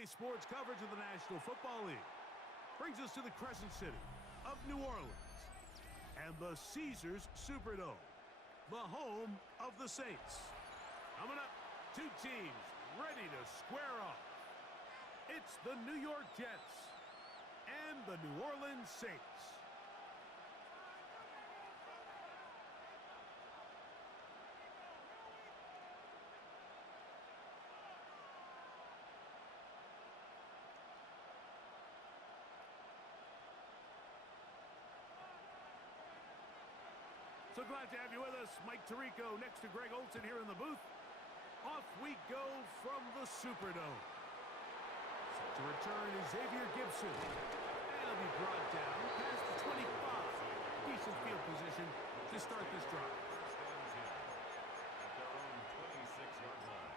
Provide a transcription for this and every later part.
Today's sports coverage of the National Football League brings us to the Crescent City of New Orleans and the Caesars Superdome, the home of the Saints. Coming up, two teams ready to square off. It's the New York Jets and the New Orleans Saints. So glad to have you with us. Mike Tirico next to Greg Olson here in the booth. Off we go from the Superdome. Set to return is Xavier Gibson. And he'll be brought down past the 25. Decent field position to start this drive. First and 10 at their own 26-yard line.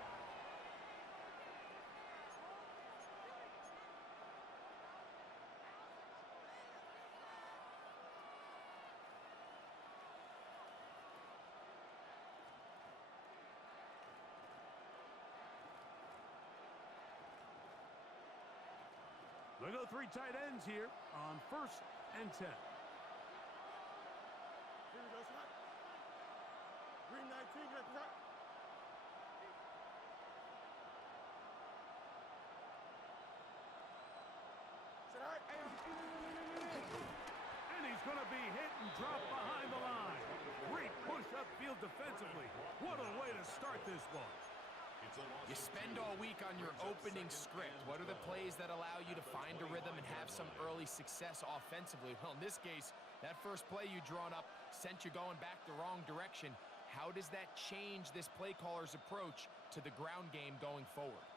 They go three tight ends here on 1st and 10. Here we go, Scott. Green 19, get up. And he's going to be hit and dropped behind the line. Great push upfield defensively. What a way to start this one. You spend all week on your opening script. What are the plays that allow you to find a rhythm and have some early success offensively? Well, in this case, that first play you drawn up sent you going back the wrong direction. How does that change this play caller's approach to the ground game going forward?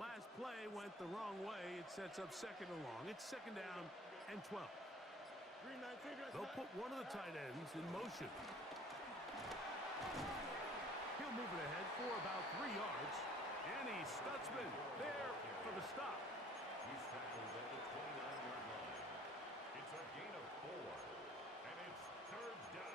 Last play went the wrong way. It sets up second and long. It's second down and 12. Green 19, They'll put one of the tight ends in motion. He'll move it ahead for about 3 yards. And he's Stutzman there for the stop. He's tackled at the 29-yard line. It's a gain of 4, and it's third down.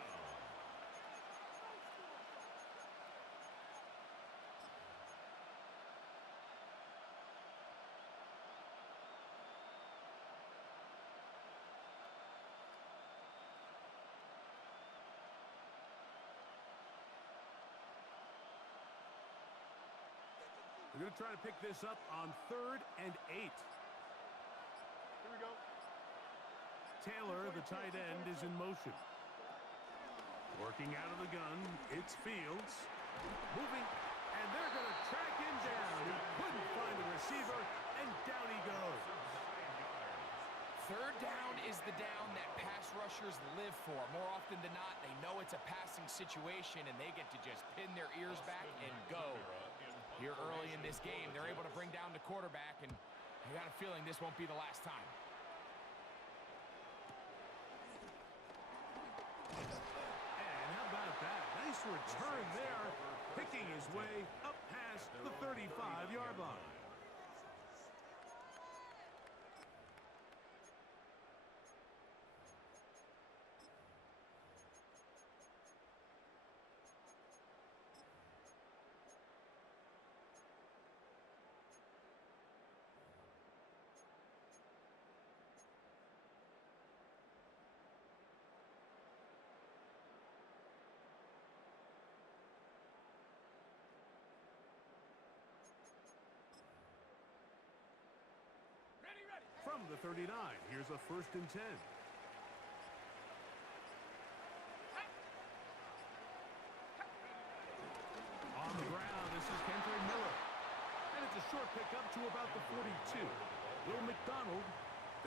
We're going to try to pick this up on 3rd and 8. Here we go. Taylor, the tight end, is in motion. Working out of the gun, it's Fields. Moving, and they're going to track him down. He couldn't find the receiver, and down he goes. Third down is the down that pass rushers live for. More often than not, they know it's a passing situation, and they get to just pin their ears back and go. Here early in this game, they're able to bring down the quarterback, and I got a feeling this won't be the last time. And how about that? Nice return there, picking his way up past the 35-yard line. From the 39, here's a 1st and 10. On the ground, this is Kendrick Miller. And it's a short pickup to about the 42. Will McDonald,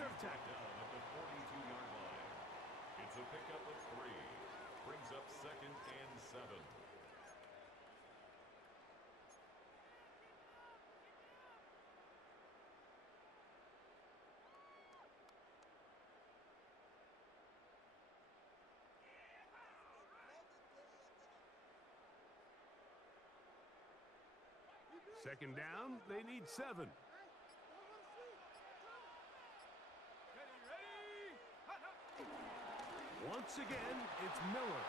they're tackled. Down at the 42-yard line. It's a pickup of 3. Brings up 2nd and 7. Second down, they need 7. Once again, it's Miller.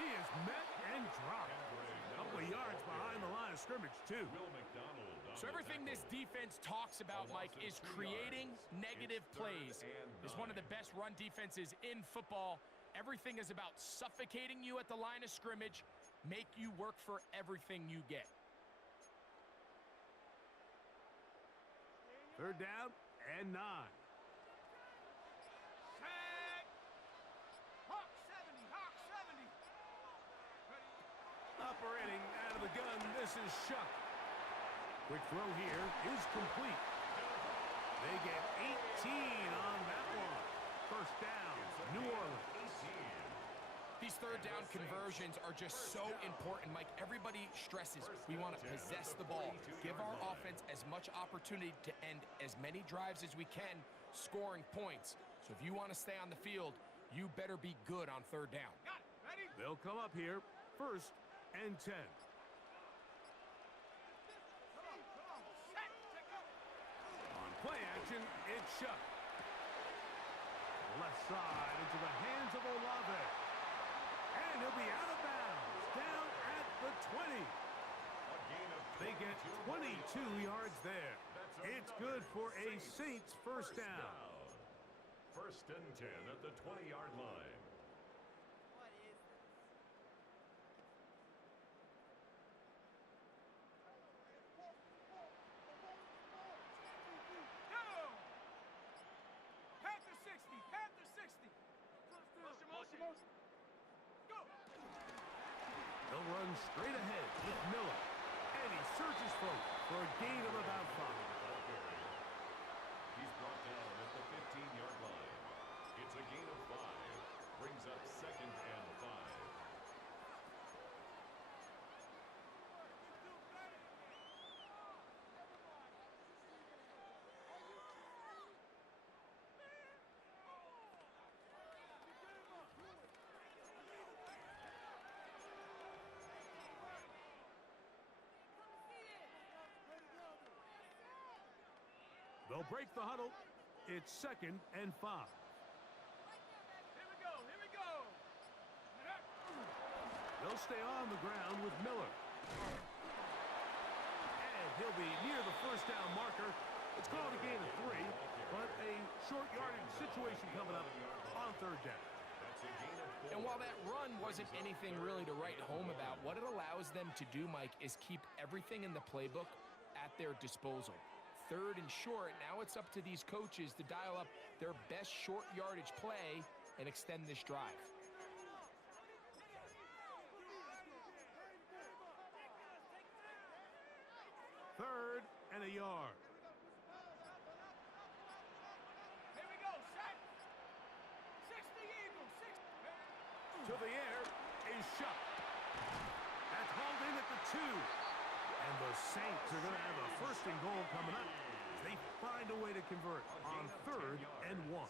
He is met and dropped. A couple of yards behind the line of scrimmage, too. Will McDonald So everything this defense talks about, Mike, is creating negative plays. It's one of the best run defenses in football. Everything is about suffocating you at the line of scrimmage, make you work for everything you get. Third down and 9. Hawk 70, Hawk 70. Upper inning out of the gun. This is Shuck. Quick throw here is complete. They get 18 on that one. First down, New Orleans. These third down conversions are just so important, Mike. Everybody stresses we want to possess the ball, give our offense as much opportunity to end as many drives as we can, scoring points. So if you want to stay on the field, you better be good on third down. Got it. Ready? They'll come up here, first and 10. Come on. Set. Check up. On play action, it's Shuck. Left side into the hands of Olave. And he'll be out of bounds, down at the 20. They get 22 yards there. It's good for a Saints first down. First and 10 at the 20-yard line. What is this? Go! Panther 60, Panther 60. Motion. Go! They'll run straight ahead with Miller. And he surges forward for a gain of about 5. He's brought down at the 15-yard line. It's a gain of 5. Brings up second and 5. They'll break the huddle. It's second and 5. Here we go. They'll stay on the ground with Miller. And he'll be near the first down marker. It's called a gain of 3, but a short yardage situation coming up on third down. And while that run wasn't anything really to write home about, what it allows them to do, Mike, is keep everything in the playbook at their disposal. Third and short, now it's up to these coaches to dial up their best short yardage play and extend this drive. Third and a yard. Here we go. Set. 60 Eagles. 60. To the air is Shuck. That's hauled in at the 2. And the Saints are going to have a first and goal coming up. They find a way to convert on third and 1.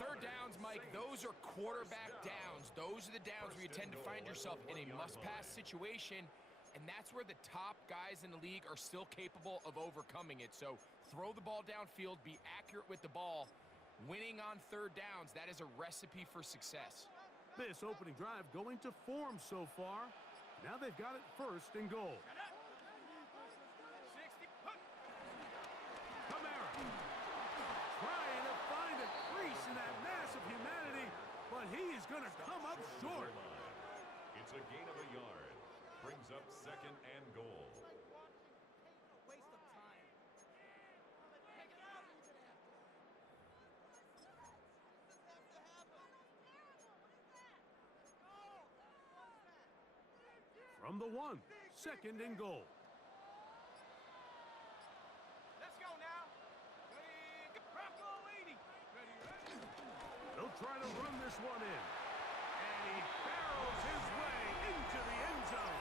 Third downs, Mike, those are quarterback downs. Those are the downs where you tend to find yourself in a must-pass situation, and that's where the top guys in the league are still capable of overcoming it. So throw the ball downfield, be accurate with the ball. Winning on third downs, that is a recipe for success. This opening drive going to form so far. Now they've got it first and goal. 60. Kamara trying to find a crease in that mass of humanity, but he is going to come up short. It's a gain of a yard. Brings up second and goal. Waste of time. Pick it up. From the 1, second and goal. Let's go now. Ready. Bronco 80. Ready. They'll try to run this one in. And he barrels his way into the end zone.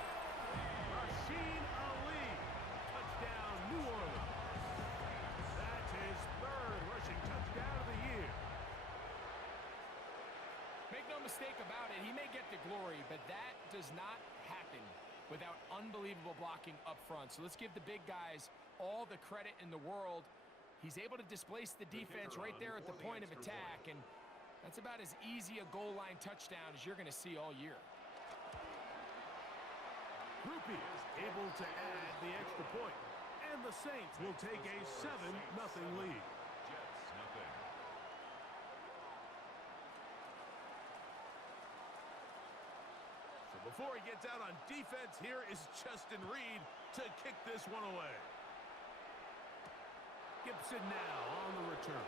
Rasheen Ali. Touchdown, New Orleans. That's his third rushing touchdown of the year. Make no mistake about it, he may get the glory, but that does not happen without unbelievable blocking up front. So let's give the big guys all the credit in the world. He's able to displace the defense right there at the point of attack, and that's about as easy a goal line touchdown as you're going to see all year. Groupie able to add the extra point. The Saints will take a 7-0 lead. Jets, nothing. So before he gets out on defense, here is Justin Reed to kick this one away. Gibson now on the return.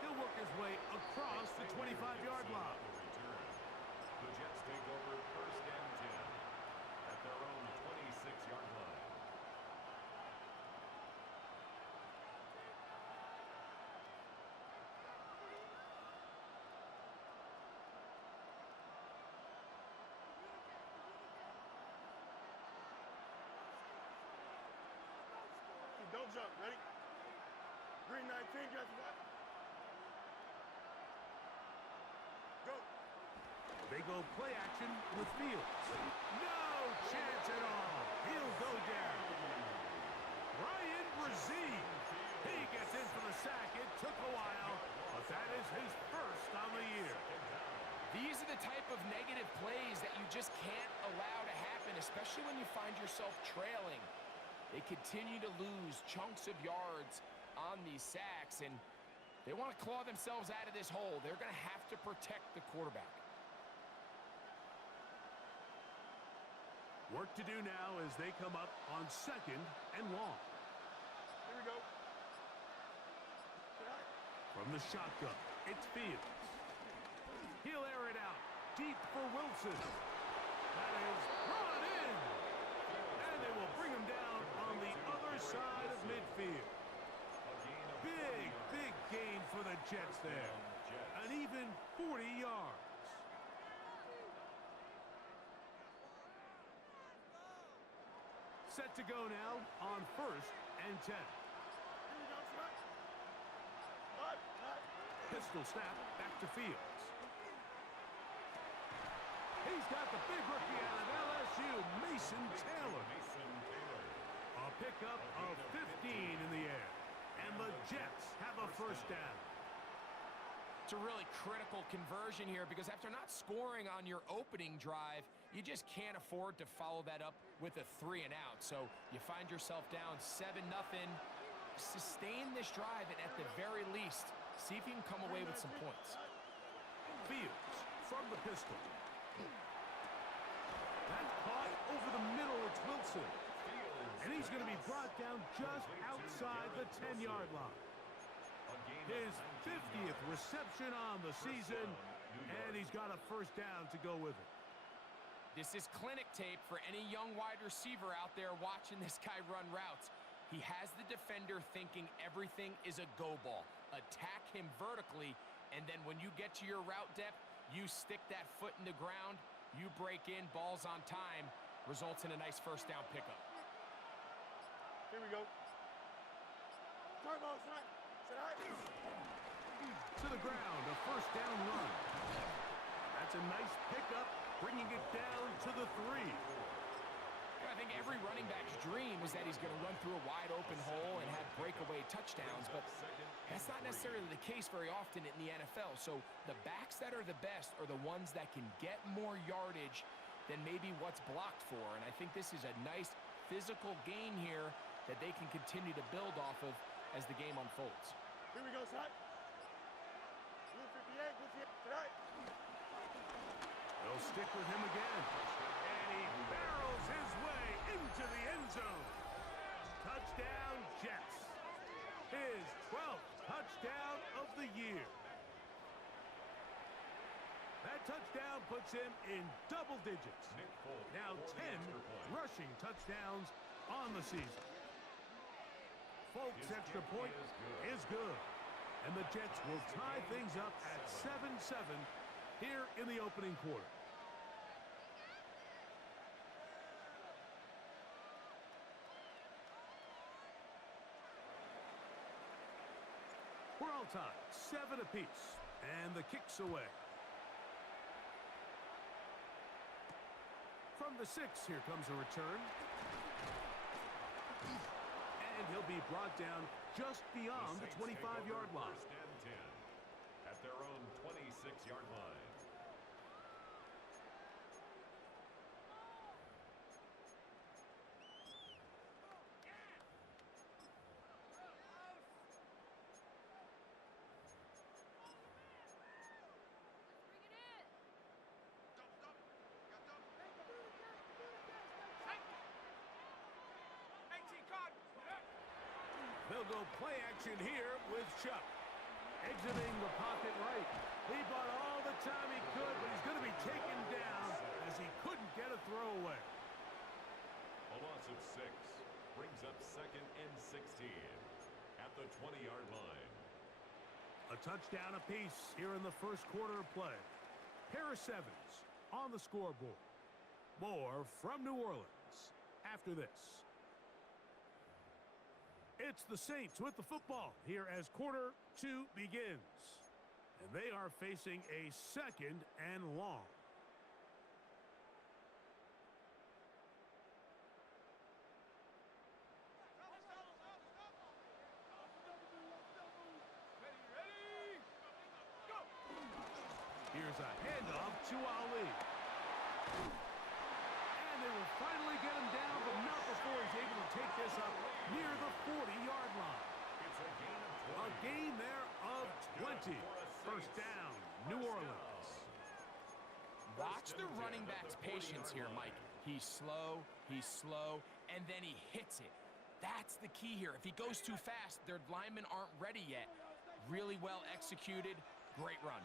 He'll work his way across the 25-yard line. The Jets take over 1st and 10 at their own 26-yard line. Don't jump. Ready? Green 19, just what? Go. They go play action with Fields. No chance at all. He'll go down. Ryan Brzee. He gets in for the sack. It took a while, but that is his first on the year. These are the type of negative plays that you just can't allow to happen, especially when you find yourself trailing. They continue to lose chunks of yards on these sacks, and they want to claw themselves out of this hole. They're going to have to protect the quarterback. Work to do now as they come up on 2nd and long. Here we go. From the shotgun, it's Fields. He'll air it out deep for Wilson. That is brought in. And they will bring him down on the other side of midfield. Big gain for the Jets there. An even 40 yards. Set to go now on 1st and 10. Pistol snap back to Fields. He's got the big rookie out of LSU, Mason Taylor. A pickup of 15 in the air. And the Jets have a 1st down. It's a really critical conversion here because after not scoring on your opening drive, you just can't afford to follow that up with a 3 and out. So you find yourself down 7-0. Sustain this drive and at the very least, see if you can come away with some points. Fields from the pistol. That's caught over the middle. It's Wilson. And he's going to be brought down just outside the 10-yard line. His 50th reception on the season, and he's got a 1st down to go with it. This is clinic tape for any young wide receiver out there watching this guy run routes. He has the defender thinking everything is a go ball. Attack him vertically, and then when you get to your route depth, you stick that foot in the ground, you break in, ball's on time, results in a nice 1st down pickup. Here we go. Turbo, son. To the ground, a 1st down run. That's a nice pickup, bringing it down to the 3. I think every running back's dream is that he's going to run through a wide open hole and have breakaway touchdowns, but that's not necessarily the case very often in the NFL. So the backs that are the best are the ones that can get more yardage than maybe what's blocked for. And I think this is a nice physical gain here that they can continue to build off of as the game unfolds. Here we go, son. Blue 58, blue 58. Tonight. They'll stick with him again. And he barrels his way into the end zone. Touchdown, Jets. His 12th touchdown of the year. That touchdown puts him in double digits. Now 10 rushing touchdowns on the season. Folks' extra point is good. And the Jets will tie things up at 7-7 here in the opening quarter. We're all tied, 7 apiece, and the kick's away. From the 6, here comes a return. And he'll be brought down just beyond the 25-yard line. 1st and 10 at their own 26-yard line. They'll go play action here with Chuck. Exiting the pocket right. He bought all the time he could, but he's going to be taken down as he couldn't get a throw away. A loss of 6 brings up 2nd and 16 at the 20-yard line. A touchdown apiece here in the first quarter of play. Pair of 7s on the scoreboard. More from New Orleans after this. It's the Saints with the football here as quarter 2 begins. And they are facing a 2nd and long. Here's a handoff to Ali. And they will finally get him down, but not before he's able to take this up near the 40-yard line. It's A gain there of 20. First down, New Orleans. Watch the running back's patience here, Mike. He's slow, and then he hits it. That's the key here. If he goes too fast, their linemen aren't ready yet. Really well executed. Great run.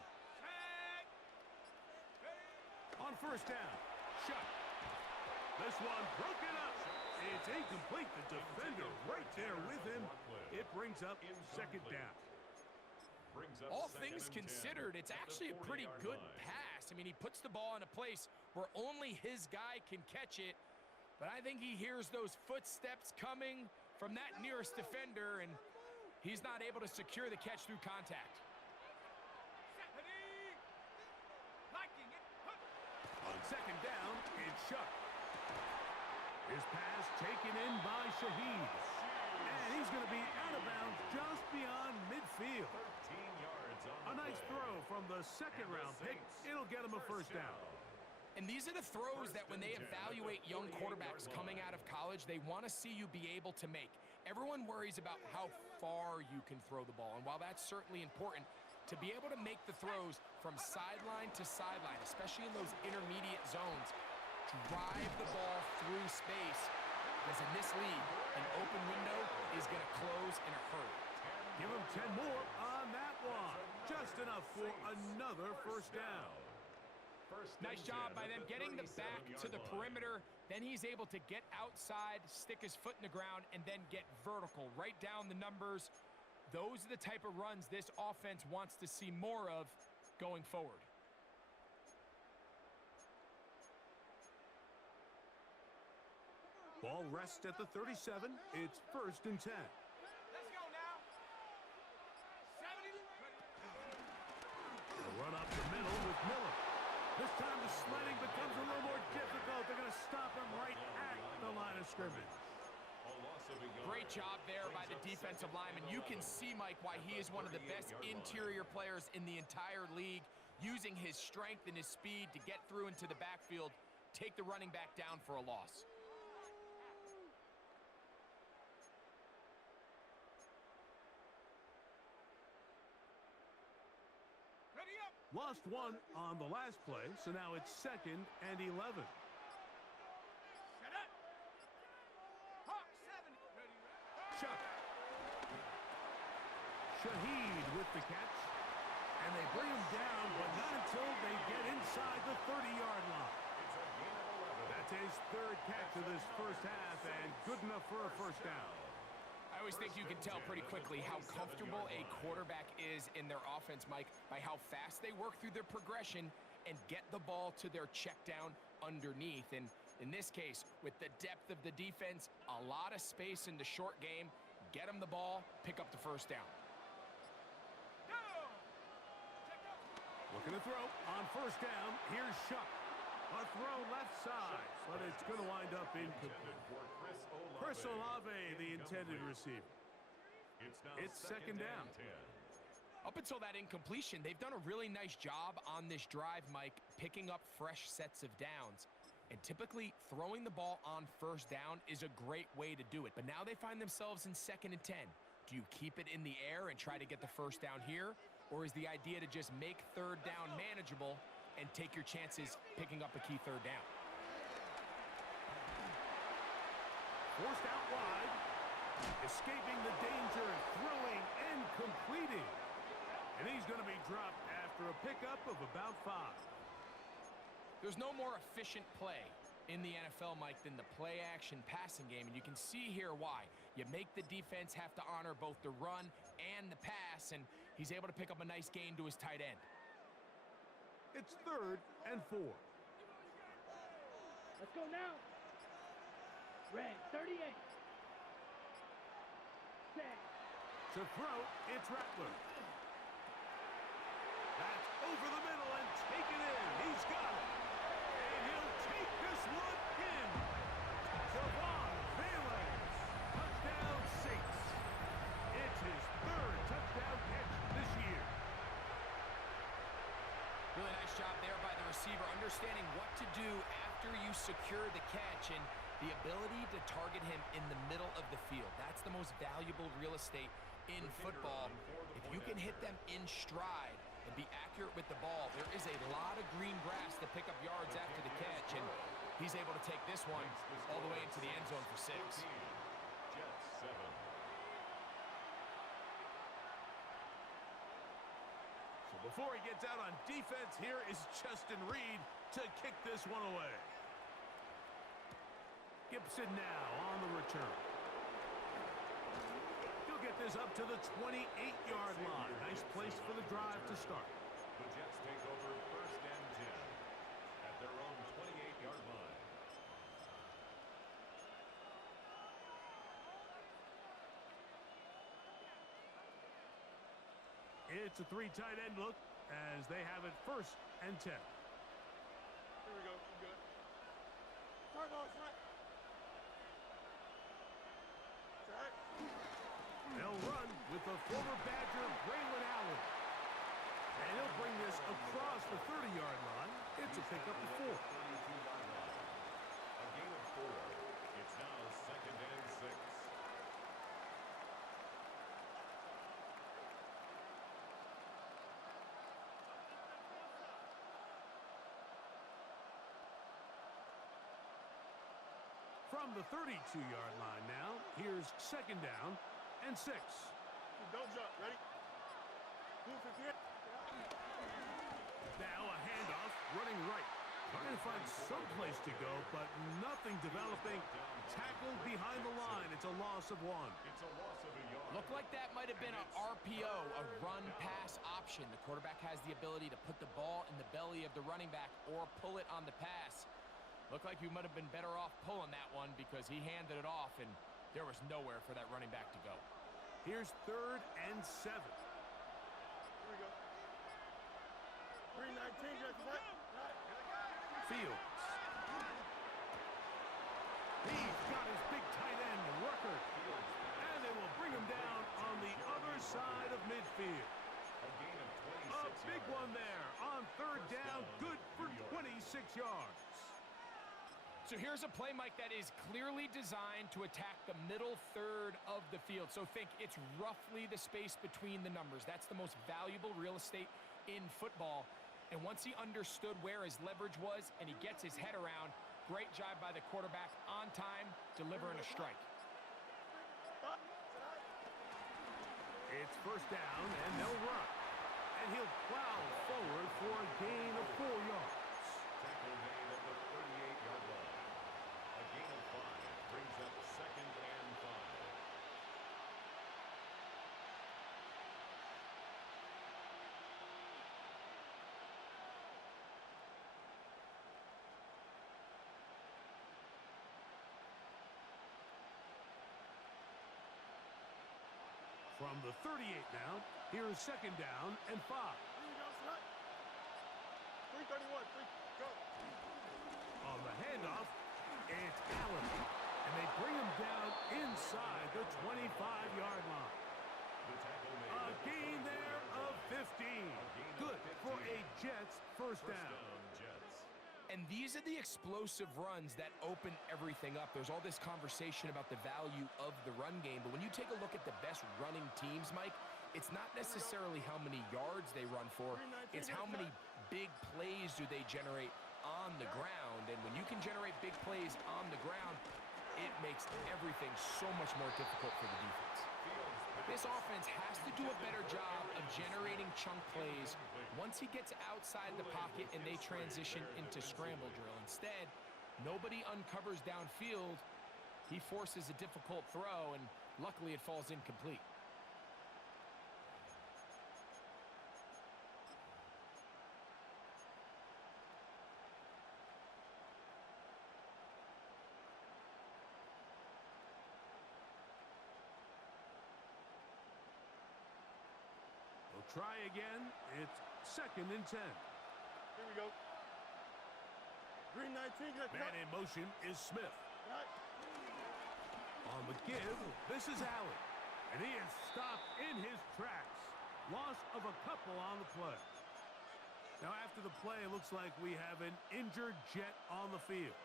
On first down, Chuck. This one broken up. It's incomplete. The defender right there with him. It brings up 2nd down. All things considered, it's actually a pretty good pass. I mean, he puts the ball in a place where only his guy can catch it. But I think he hears those footsteps coming from that nearest defender, and he's not able to secure the catch through contact. On 2nd down, it's Chuck. His pass taken in by Shaheed. And he's going to be out of bounds just beyond midfield. 13 yards on A nice throw from the 2nd-round pick. It'll get him a first down. And these are the throws that when they evaluate young quarterbacks coming out of college, they want to see you be able to make. Everyone worries about how far you can throw the ball. And while that's certainly important, to be able to make the throws from sideline to sideline, especially in those intermediate zones, drive the ball through space, because in this league, an open window is going to close in a hurry. Give him 10 more on that one. Just enough for another first down. Nice job by them getting the back to the perimeter. Then he's able to get outside, stick his foot in the ground, and then get vertical. Right down the numbers. Those are the type of runs this offense wants to see more of going forward. Ball rests at the 37. It's 1st and 10. Let's go now. 70. A run up the middle with Miller. This time the sledding becomes a little more difficult. They're going to stop him right at the line of scrimmage. Great job there by the defensive lineman. You can see, Mike, why he is one of the best interior players in the entire league, using his strength and his speed to get through into the backfield, take the running back down for a loss. Ready up. Lost one on the last play, so now it's 2nd and 11. Set up. Hawk 70. Ready. Chuck. Shaheed with the catch. And they bring him down, but not until they get inside the 30-yard line. That's his 3rd catch of this first half, and good enough for a first down. I always think you can tell pretty quickly how comfortable a quarterback is in their offense, Mike, by how fast they work through their progression and get the ball to their check down underneath. And in this case, with the depth of the defense, a lot of space in the short game, get them the ball, pick up the first down. Looking to throw on first down. Here's Chuck. A throw left side, but it's going to wind up incomplete. Chris Olave, the intended receiver. It's 2nd down. Up until that incompletion, they've done a really nice job on this drive, Mike, picking up fresh sets of downs. And typically, throwing the ball on first down is a great way to do it. But now they find themselves in 2nd and 10. Do you keep it in the air and try to get the first down here? Or is the idea to just make 3rd down manageable and take your chances picking up a key 3rd down? Forced out wide. Escaping the danger, throwing and completing. And he's going to be dropped after a pickup of about 5. There's no more efficient play in the NFL, Mike, than the play-action passing game, and you can see here why. You make the defense have to honor both the run and the pass, and he's able to pick up a nice gain to his tight end. It's 3rd and 4. Let's go now. Red, 38. Set. To throw, it's Rattler. That's over the middle and taken in. He's got it. And he'll take this one in. Javon Bayless. Touchdown Saints. It's his 3rd touchdown catch this year. Really nice job there by the receiver, understanding what to do after you secure the catch and the ability to target him in the middle of the field. That's the most valuable real estate in football. If you can hit them in stride and be accurate with the ball, there is a lot of green grass to pick up yards after the catch, and he's able to take this one all the way into the end zone for 6. Jets 7. So before he gets out on defense, here is Justin Reed to kick this one away. Gibson now on the return. He'll get this up to the 28-yard line. Nice place for the drive to start. The Jets take over 1st and 10 at their own 28-yard line. It's a 3 tight end look as they have it 1st and 10. Here we go. I'm good. Start going, right. They'll run with the former Badger, Braylon Allen. And he'll bring this across the 30-yard line. It's a pickup of 4. 32-yard line. A gain of 4. It's now 2nd and 6. From the 32-yard line now, here's 2nd down and 6. Don't jump. Ready? Move from here. Now a handoff, running right. Trying to find some place to go, but nothing developing. Tackled behind the line. It's a loss of 1. It's a loss of a yard. Looked like that might have been an RPO, a run-pass option. The quarterback has the ability to put the ball in the belly of the running back or pull it on the pass. Looked like you might have been better off pulling that one because he handed it off, and there was nowhere for that running back to go. Here's 3rd and 7. Here we go. 319, just right. Fields. He's got his big tight end, Rucker. And they will bring him down on the other side of midfield. A gain of 26 A big yards. one there on 3rd down. Good for 26 yards. So here's a play, Mike, that is clearly designed to attack the middle 3rd of the field. So think it's roughly the space between the numbers. That's the most valuable real estate in football. And once he understood where his leverage was and he gets his head around, great job by the quarterback on time, delivering a strike. It's 1st down, and they'll run. And he'll plow forward for a gain of 4 yards. Tackle made at the 38-yard line. A gain of 5 brings up 2nd and 5. From the 38 now, here's 2nd down and 5. Here we go, right. 331, go. On the handoff, it's Allen. And they bring him down inside the 25-yard line. The tackle made A at the gain 44 there of 15. Good for a Jets first First down. down, Jets. And these are the explosive runs that open everything up. There's all this conversation about the value of the run game, but when you take a look at the best running teams, Mike, it's not necessarily how many yards they run for, it's how many big plays do they generate on the ground. And when you can generate big plays on the ground, it makes everything so much more difficult for the defense. This offense has to do a better job of generating chunk plays once he gets outside the pocket and they transition into scramble drill. Instead, nobody uncovers downfield. He forces a difficult throw, and luckily it falls incomplete. Try again. It's 2nd and 10. Here we go. Green 19. Man in motion is Smith. Right. On the give, this is Allen. And he is stopped in his tracks. Loss of a couple on the play. Now after the play, it looks like we have an injured Jet on the field.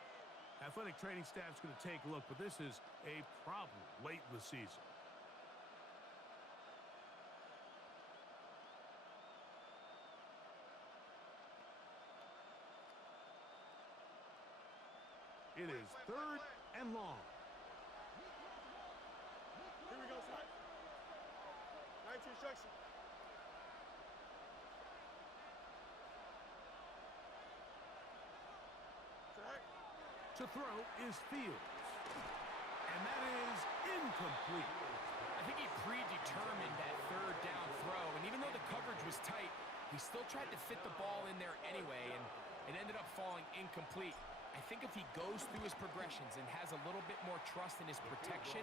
Athletic training staff's going to take a look, but this is a problem late in the season. It is 3rd and long. Here we go, son. 19 instruction. To throw is Fields. And that is incomplete. I think he predetermined that 3rd down throw, and even though the coverage was tight, he still tried to fit the ball in there anyway, and it ended up falling incomplete. I think if he goes through his progressions and has a little bit more trust in his protection,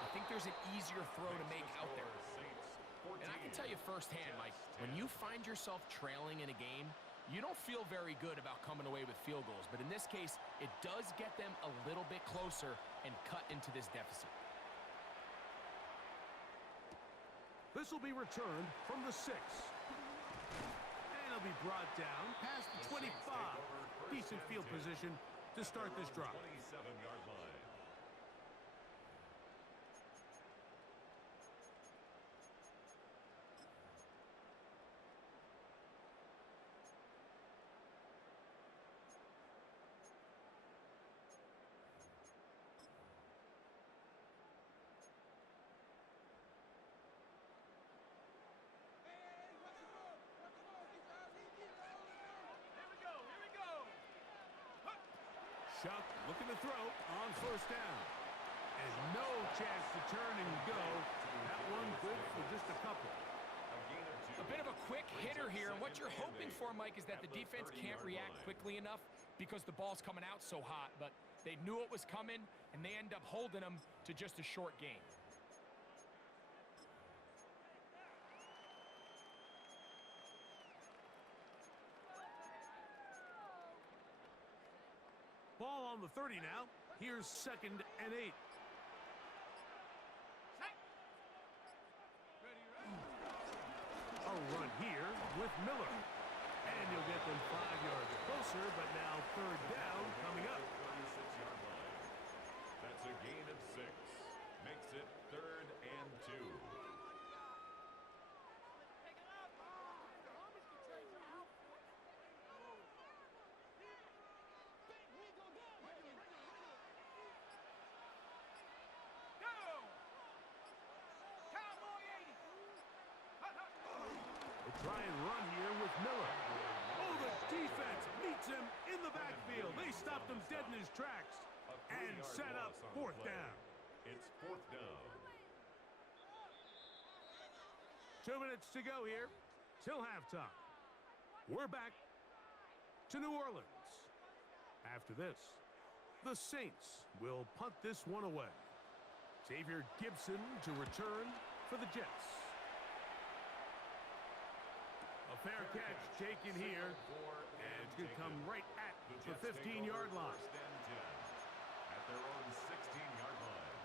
I think there's an easier throw to make out there. And I can tell you firsthand, Mike, when you find yourself trailing in a game, you don't feel very good about coming away with field goals. But in this case, it does get them a little bit closer and cut into this deficit. This will be returned from the 6. And it'll be brought down past the 25. Decent field position to start this drive. 27-yard line. Chuck looking to throw on 1st down. And no chance to turn and go. That one good for just a couple. A bit of a quick hitter here. And what you're hoping for, Mike, is that the defense can't react quickly enough because the ball's coming out so hot. But they knew it was coming, and they end up holding them to just a short gain. Ball on the 30 now. Here's 2nd and 8. A run here with Miller. And you'll get them 5 yards closer, but now 3rd down coming up. 36-yard line. That's a gain of 6. Makes it 3rd and 2. Try and run here with Miller. Oh, the defense meets him in the backfield. They stopped him dead in his tracks and set up 4th down. It's 4th down. 2 minutes to go here till halftime. We're back to New Orleans. After this, the Saints will punt this one away. Xavier Gibson to return for the Jets. A fair catch taken here, and it's going to come right at the 15-yard line. 1st and 10 at their own 16-yard line.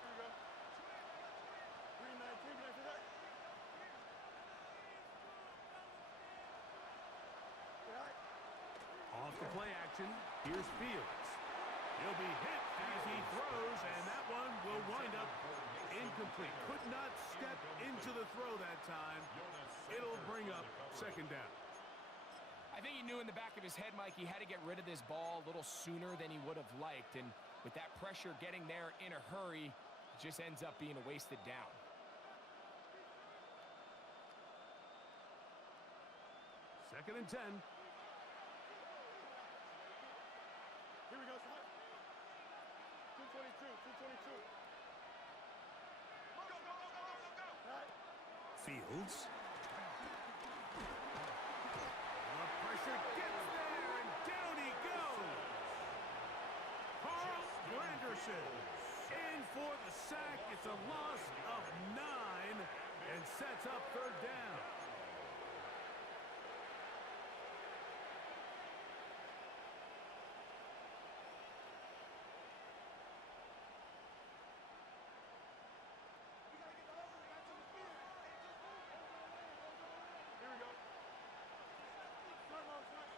Here we go. Green 19. Can I see that? Off the play action, here's Fields. He'll be hit as he throws, and that one will wind up incomplete. Could not step into the throw that time. It'll bring up second down. I think he knew in the back of his head, Mike, he had to get rid of this ball a little sooner than he would have liked. And with that pressure getting there in a hurry, it just ends up being a wasted down. Second and 10. Here we go, son. 222, 222. Fields. The pressure gets there, and down he goes. Carl Granderson in for the sack. It's a loss of 9 and sets up third down. Here we go. Front row, front.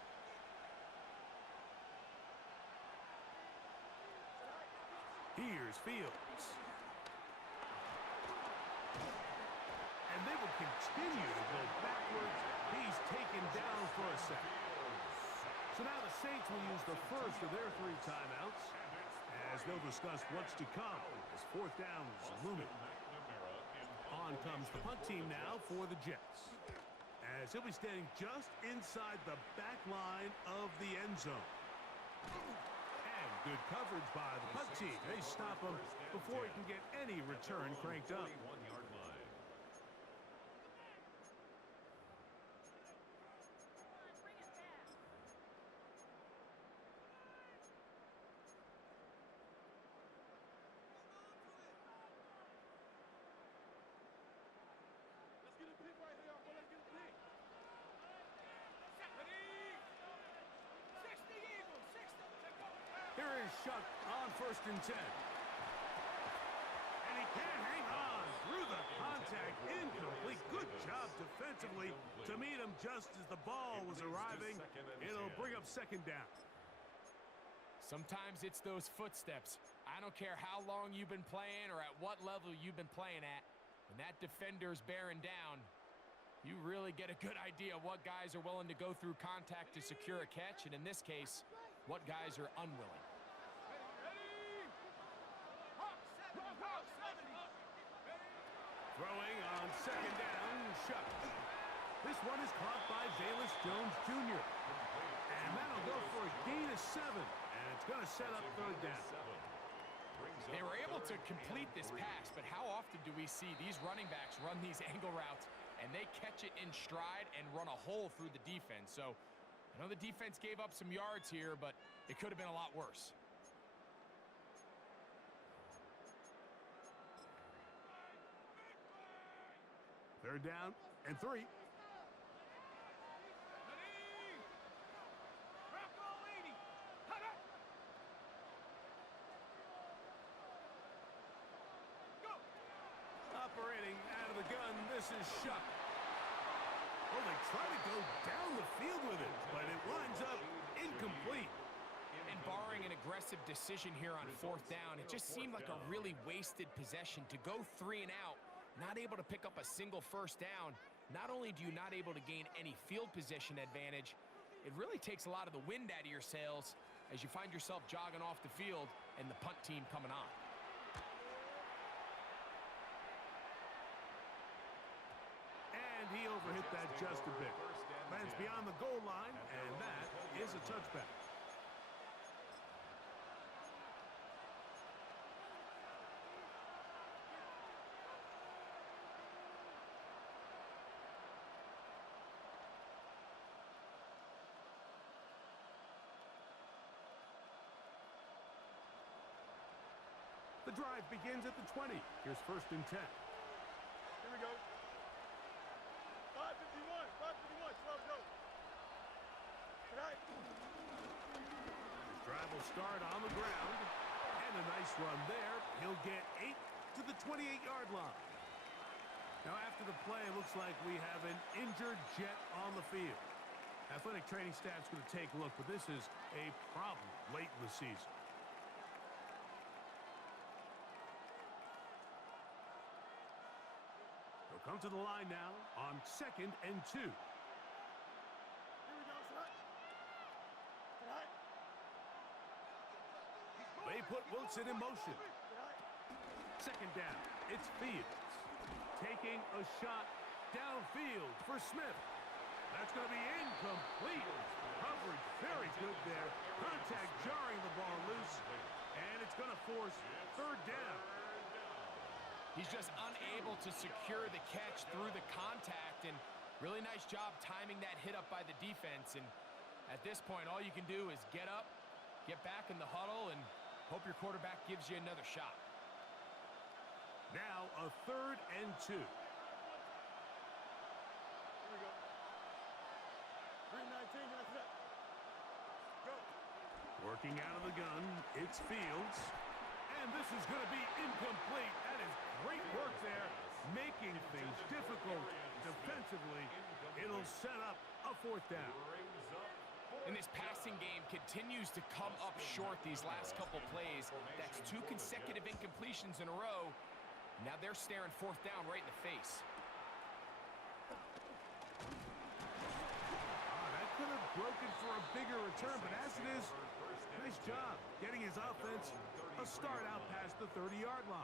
Here's Fields. And they will continue to go backwards. He's taken down for a sack. So now the Saints will use the first of their 3 timeouts as they'll discuss what's to come as fourth down is looming. On comes the punt team now for the Jets, as he'll be standing just inside the back line of the end zone. And good coverage by the punt team. They stop him before he can get any return cranked up. 41-yard line. Let's get a pick right here. Let's get a pick. Here is Shuck on first and 10. And he can't hang on through the contact. Incomplete. Good job defensively to meet him just as the ball was arriving. It'll bring up second down. Sometimes it's those footsteps. I don't care how long you've been playing or at what level you've been playing at. When that defender's bearing down, you really get a good idea of what guys are willing to go through contact to secure a catch, and in this case, what guys are unwilling. Throwing on second down, Shuck. This one is caught by Bayless Jones Jr. And that'll go for a gain of 7. And it's going to set up third down. They were able to complete this pass, but how often do we see these running backs run these angle routes and they catch it in stride and run a hole through the defense? So I know the defense gave up some yards here, but it could have been a lot worse. Third down and 3. Operating out of the gun, this is Shuck. Oh, they try to go down the field with it, but it winds up incomplete. And barring an aggressive decision here on fourth down, it just seemed like a really wasted possession to go 3 and out, not able to pick up a single first down. Not only do you not able to gain any field position advantage, it really takes a lot of the wind out of your sails as you find yourself jogging off the field and the punt team coming on. And he overhit that just a bit. Lands beyond the goal line, and that is a touchback. The drive begins at the 20. Here's first and 10. Here we go. 551, 551, slow go. Right. His drive will start on the ground. And a nice run there. He'll get 8 to the 28-yard line. Now after the play, it looks like we have an injured Jet on the field. Athletic training staff's going to take a look, but this is a problem late in the season. Come to the line now on 2nd and 2. Here we go, shot. Shot. They put Wilson in motion. Second down, it's Fields. Taking a shot downfield for Smith. That's going to be incomplete. Coverage very good there. Contact jarring the ball loose. And it's going to force 3rd down. He's just unable to secure the catch through the contact, and really nice job timing that hit up by the defense. And at this point, all you can do is get up, get back in the huddle, and hope your quarterback gives you another shot. Now a 3rd and 2. Here we go. 319, that's it. Go. Working out of the gun, it's Fields. And this is going to be incomplete. That is great work there, making things difficult defensively. It'll set up a 4th down. And this passing game continues to come up short these last couple plays. That's 2 consecutive incompletions in a row. Now they're staring 4th down right in the face. That could have broken for a bigger return, but as it is, nice job getting his offense a start out past the 30-yard line.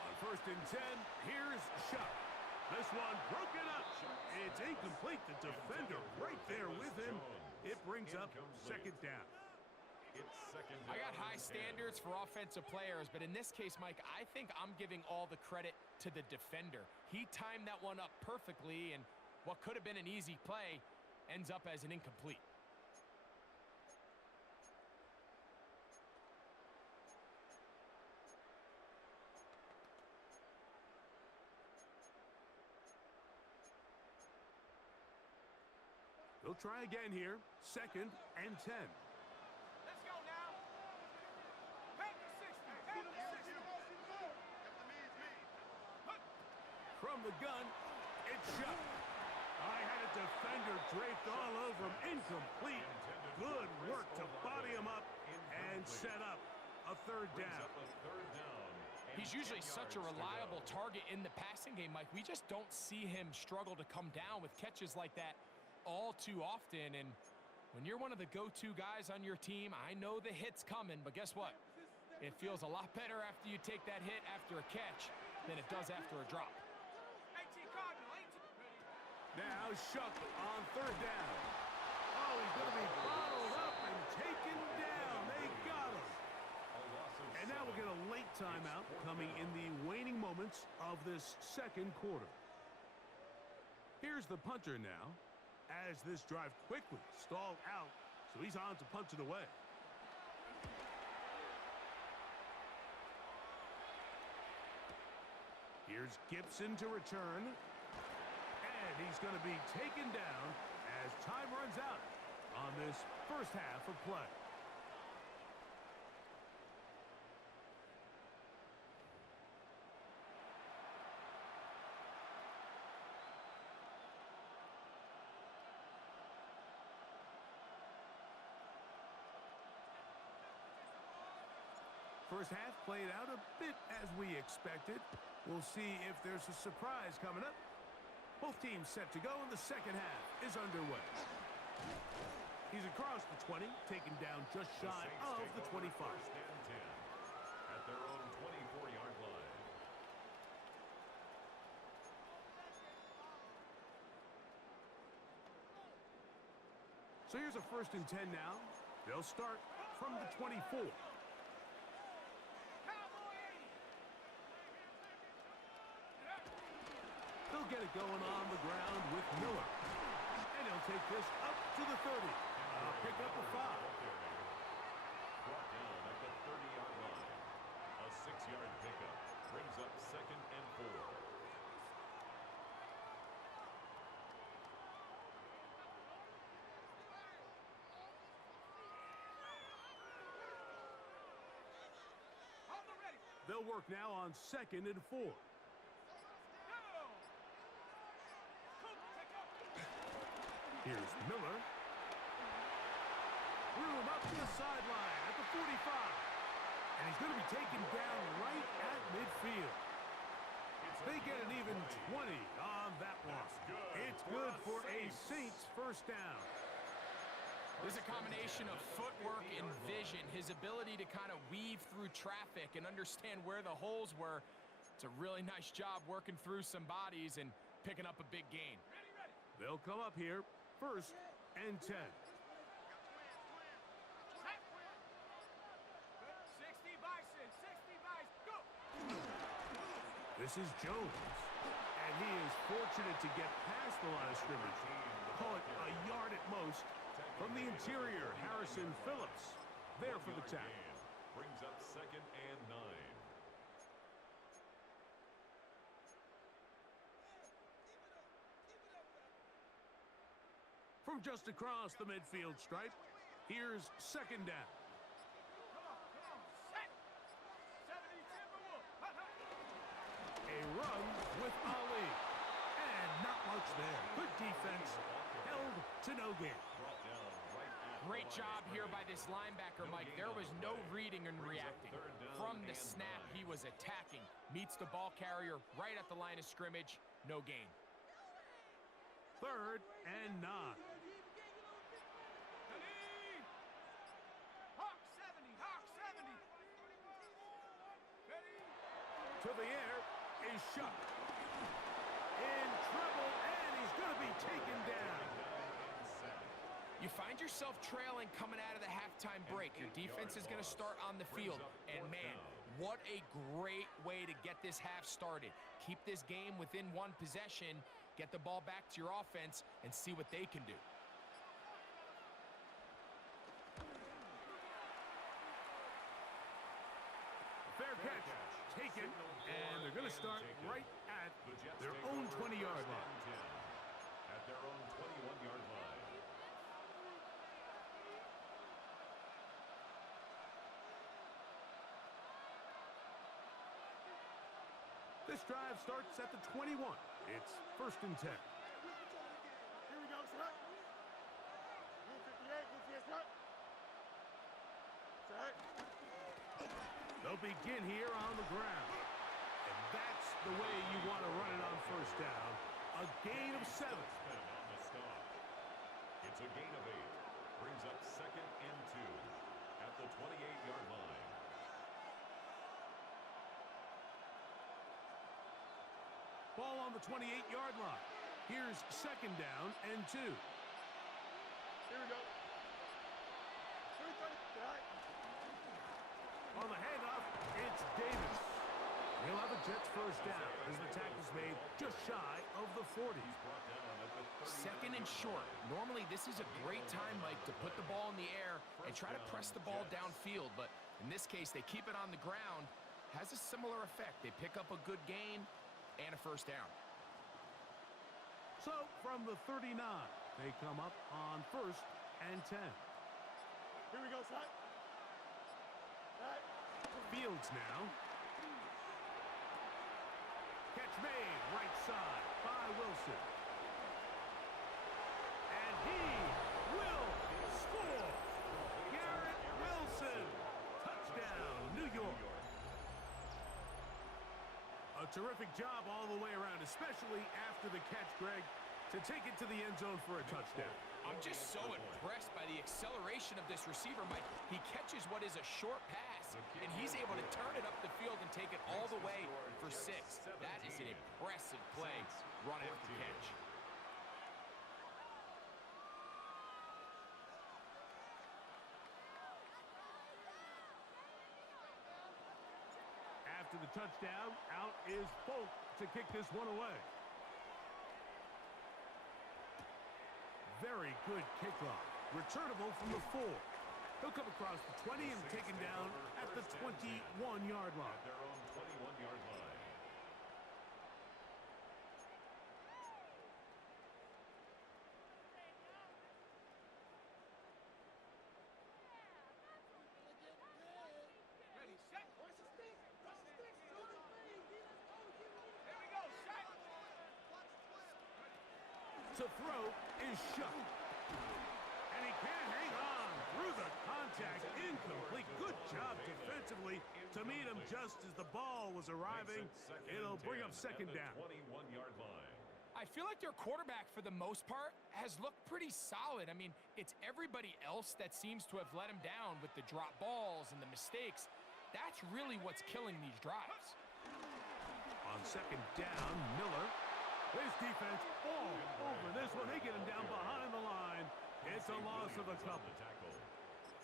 On 1st and 10, here's Shuck. This one broken up. It's incomplete. The defender right there with him. It brings up 2nd down. I got high standards for offensive players, but in this case, Mike, I think I'm giving all the credit to the defender. He timed that one up perfectly, and what could have been an easy play ends up as an incomplete. They'll try again here. 2nd and 10. Let's go now. Back to 60. Back to 60. From the gun, it's Shuck. I had a defender draped all over him. Incomplete. Good work to body him up and set up a 3rd down. He's usually such a reliable target in the passing game, Mike. We just don't see him struggle to come down with catches like that all too often. And when you're one of the go-to guys on your team, I know the hit's coming, but guess what? It feels a lot better after you take that hit after a catch than it does after a drop. 18 Cardinal, 18. Now Shuck on 3rd down. Oh, he's going to be bottled up and taken down. They got him. And now we'll get a late timeout coming in the waning moments of this 2nd quarter. Here's the punter now, as this drive quickly stalled out, so he's on to punch it away. Here's Gibson to return, and he's going to be taken down as time runs out on this 1st half of play. First half played out a bit as we expected. We'll see if there's a surprise coming up. Both teams set to go, and the 2nd half is underway. He's across the 20, taken down just shy of the 25. At their own 24-yard line. So here's a 1st and 10 now. They'll start from the 24. They'll get it going on the ground with Miller. And he'll take this up to the 30. Pick up a 5. Brought down at the 30-yard line. A 6-yard pickup brings up 2nd and 4. On the They'll work now on 2nd and 4. Go! Coop, take up. Here's Miller. Room up to the sideline at the 45. And he's going to be taken down right at midfield. They get an even 20 on that one. It's good for a Saints first down. There's a combination of footwork and vision, his ability to kind of weave through traffic and understand where the holes were. It's a really nice job working through some bodies and picking up a big gain. They'll come up here, 1st and 10. 60 Bison, 60 Bison, go! This is Jones. And he is fortunate to get past the line of scrimmage. Call it a yard at most. From the interior, Harrison Phillips there for the tackle. Brings up 2nd and 9. From just across the midfield stripe, here's 2nd down. Come on, set! 70 Timberwolves. A run with Ali. And not much there. Good defense. Held to no gain. Great job here by this linebacker, Mike. There was no reading and reacting. From the snap, he was attacking. Meets the ball carrier right at the line of scrimmage. No gain. 3rd and 9. Hawk 70, Hawk 70. Ready? To the air, a shot. In trouble, and he's going to be taken down. You find yourself trailing coming out of the halftime break. Your defense is going to start on the field. And man, what a great way to get this half started. Keep this game within one possession, get the ball back to your offense, and see what they can do. Fair catch taken, and they're going to start right at their own 20-yard line. At their own 21-yard line. This drive starts at the 21. It's 1st and 10. Here we go, set. 158, set. Set. They'll begin here on the ground. And that's the way you want to run it on 1st down. A gain of 7. On the stop. It's a gain of 8. Brings up 2nd and 2 at the 28-yard line. Ball on the 28-yard line. Here's 2nd down and 2. Here we go. Set. On the handoff, it's Davis. He'll have a Jets first down as the tackle's made just shy of the 40. 2nd and short. Normally, this is a great time, Mike, to put the ball in the air and try to press the ball downfield. But in this case, they keep it on the ground. Has a similar effect. They pick up a good gain and a first down. So from the 39, they come up on 1st and 10. Here we go, set. Set. Fields now. Catch made right side by Wilson. And he will score. Garrett Wilson. Touchdown, New York. A terrific job all the way around, especially after the catch, Greg, to take it to the end zone for a touchdown. I'm just so impressed by the acceleration of this receiver, Mike. He catches what is a short pass, and he's able to turn it up the field and take it all the way for 6. That is an impressive play, run after catch. After the touchdown, out is Folk to kick this one away. Very good kickoff. Returnable from the 4. He'll come across the 20 and taken down at the 21-yard line. Their own 21-yard line. Ready, set. Where's the stick? to throw is shut. And he can't hang on through the contact. Incomplete. Good job defensively to meet him just as the ball was arriving. It'll bring up second down. 21-yard line. I feel like their quarterback, for the most part, has looked pretty solid. I mean, it's everybody else that seems to have let him down with the drop balls and the mistakes. That's really what's killing these drives. On second down, Miller. This defense all over this one. They get him down behind the line. It's a loss of a couple.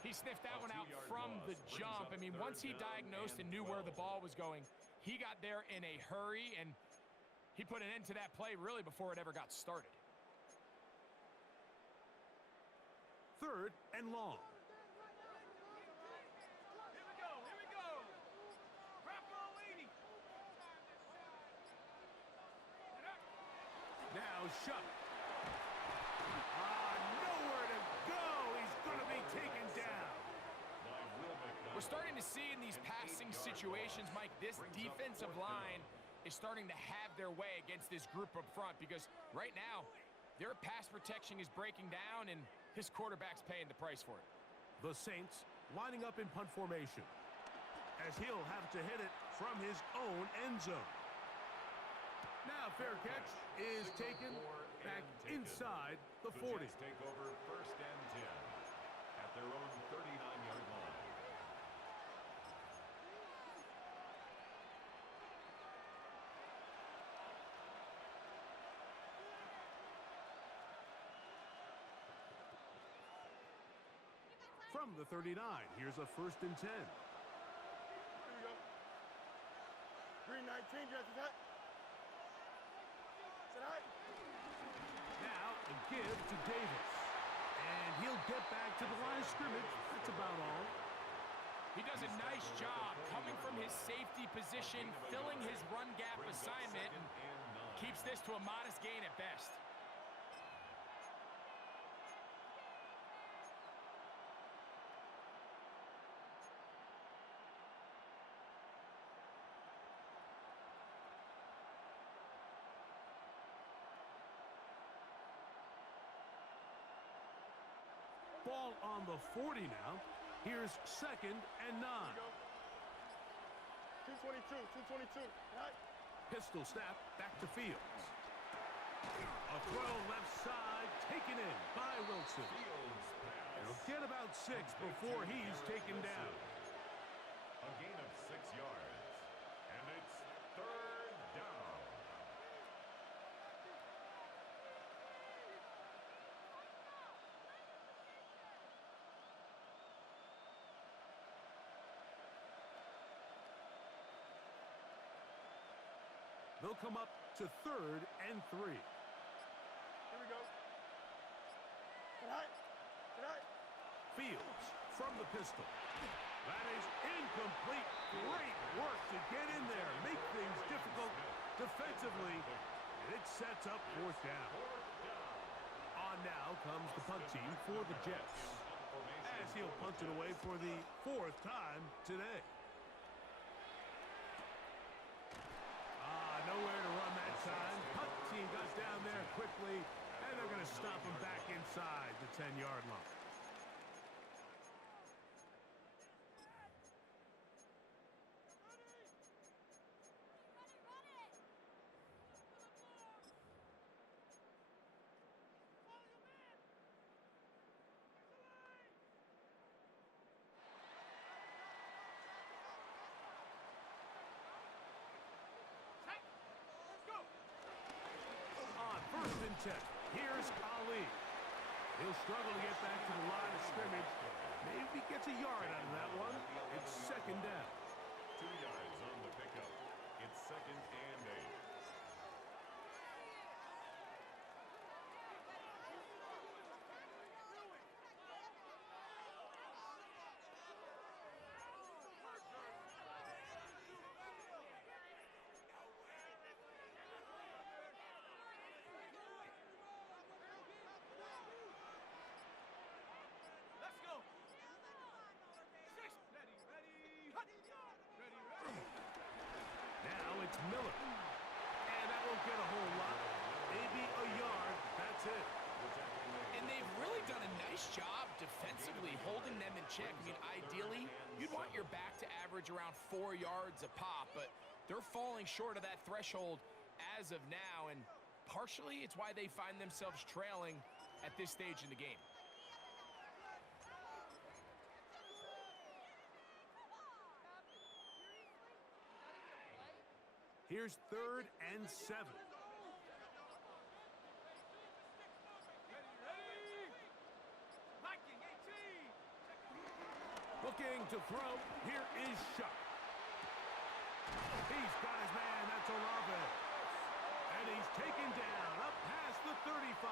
He sniffed that one out from the jump. I mean, once he diagnosed and knew where the ball was going, he got there in a hurry, and he put an end to that play really before it ever got started. Third and long. Here we go. Here we go. Bronco 80. Now shut. Nowhere to go. He's going to be taken down. We're starting to see in these passing situations, Mike, this defensive line is starting to have their way against this group up front, because right now their pass protection is breaking down and his quarterback's paying the price for it. The Saints lining up in punt formation as he'll have to hit it from his own end zone. Now fair catch is taken back inside the 40. The Jets take over first and 10 at their own 39-yard line. From the 39, here's a first and 10. Here we go. Green 19, Jets hot. Sit high. Now a give to Davis. And he'll get back to the line of scrimmage. That's about all. He does a nice job coming from his safety position, filling his run gap assignment, and keeps this to a modest gain at best. Ball on the 40 now. Here's second and 9. 222. Hot. Pistol snap back to Fields. A throw left side taken in by Wilson. It'll get about 6 before he's taken down. A gain of 6 yards. And it's third down. They'll come up to third and 3. Here we go. Sit high. Fields from the pistol. That is incomplete. Great work to get in there. Make things difficult defensively. And it sets up fourth down. On now comes the punt team for the Jets, as he'll punt it away for the 4th time today. Nowhere to run that time. Punt team got down there quickly, and they're going to stop him back inside the 10-yard line. First and 10. Here's Ali. He'll struggle to get back to the line of scrimmage. Maybe gets a yard out of that one. It's second down. 2 yards on the pickup. It's second and 8. Let's go. defensively holding them in check. I mean, ideally, you'd want your back to average around 4 yards a pop, but they're falling short of that threshold as of now, and partially it's why they find themselves trailing at this stage in the game. Here's 3rd and 7. Looking to throw. Here is Shuck. He's got his man. That's Olave. And he's taken down up past the 35.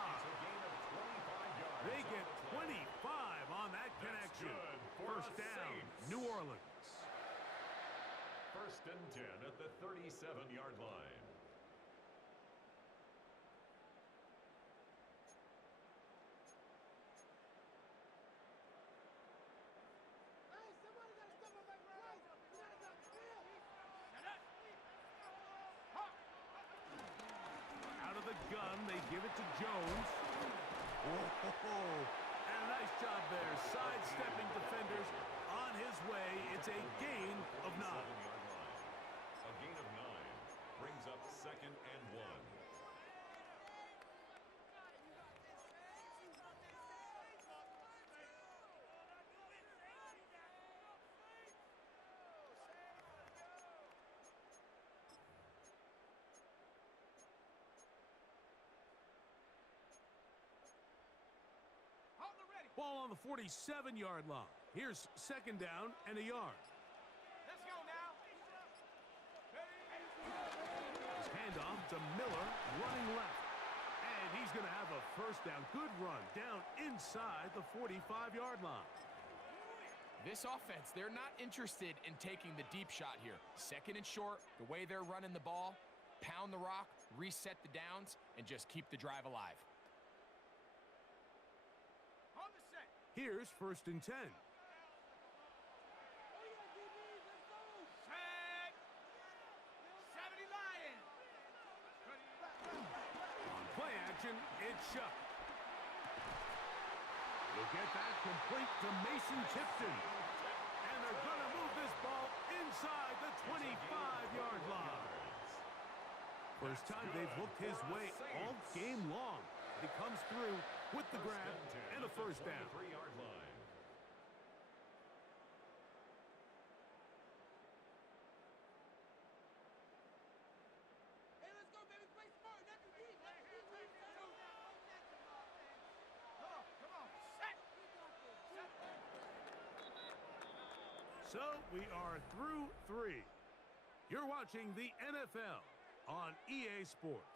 They get 25 on that connection. First down, New Orleans. 1st and 10 at the 37-yard line. Out of the gun, they give it to Jones. Whoa, and a nice job there, sidestepping defenders on his way. It's a gain of 9. A gain of 9 brings up 2nd and 1. Ball on the 47-yard line. Here's 2nd down and a yard. Let's go now. His handoff to Miller, running left. And he's going to have a 1st down. Good run down inside the 45-yard line. This offense, they're not interested in taking the deep shot here. 2nd and short, the way they're running the ball, pound the rock, reset the downs, and just keep the drive alive. Here's 1st and 10. Set. 70 Lions. On play action, it's Shuck. Look at that, complete to Mason Tipton. And they're going to move this ball inside the 25-yard line. First time they've looked his way all game long. He comes through with the grab and a 1st down. 3-yard line. Hey, let's go, baby. Play smart. Not too deep. Come on. Set. So we are through 3. You're watching the NFL on EA Sports.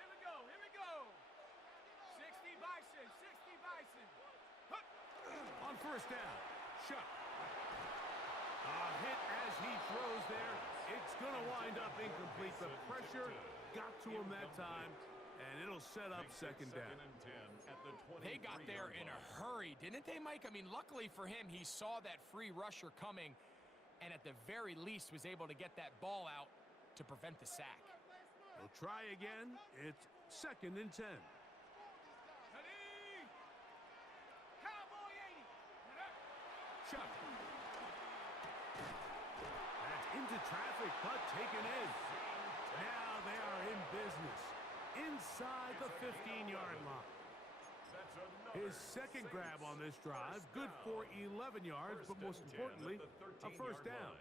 Here we go. 60 Bison. On 1st down, Shuck. A hit as he throws there. It's going to wind up incomplete. The pressure got to him that time, and it'll set up 2nd down. They got there in a hurry, didn't they, Mike? I mean, luckily for him, he saw that free rusher coming, and at the very least was able to get that ball out to prevent the sack. He'll try again. It's 2nd and 10. Ready. Cowboy 80. Shuck. That's into traffic, but taken in. Now they are in business. Inside the 15-yard line. His 2nd grab on this drive, good for 11 yards, but most importantly, a 1st down.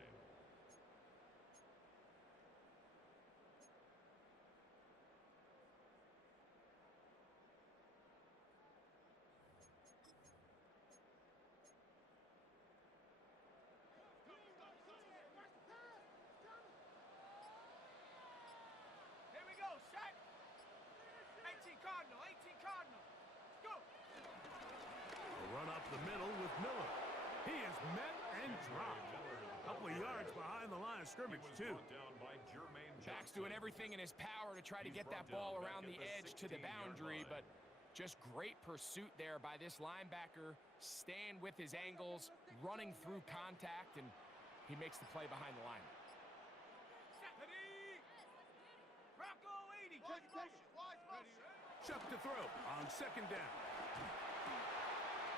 Here we go. Set. 18 Cardinal. up the middle with Miller. He is met and dropped. A couple of yards behind the line of scrimmage, too. Back's doing everything in his power to try to get that ball around the edge to the boundary, but just great pursuit there by this linebacker, staying with his angles, running through contact, and he makes the play behind the line. Bronco 80. Watch motion. Watch motion. Chuck to throw on second down.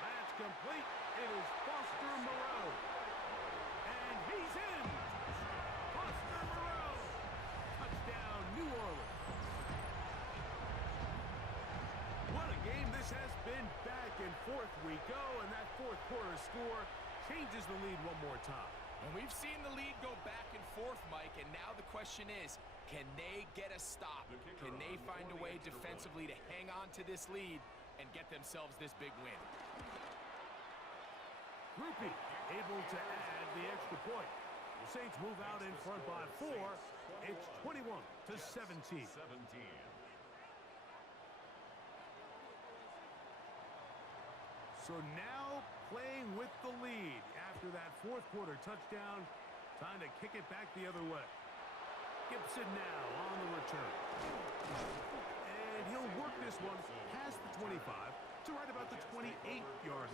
That's complete. It is Foster Moreau. And he's in. Foster Moreau. Touchdown, New Orleans. What a game this has been. Back and forth we go, and that fourth quarter score changes the lead one more time. And we've seen the lead go back and forth, Mike, and now the question is, can they get a stop? Can they find a way defensively to hang on to this lead and get themselves this big win? Groupie able to add the extra point. The Saints move out in front by 4. It's 21-17. So now playing with the lead after that fourth quarter touchdown. Time to kick it back the other way. Gibson now on the return. And he'll work this one past the 25 to right about the 28-yard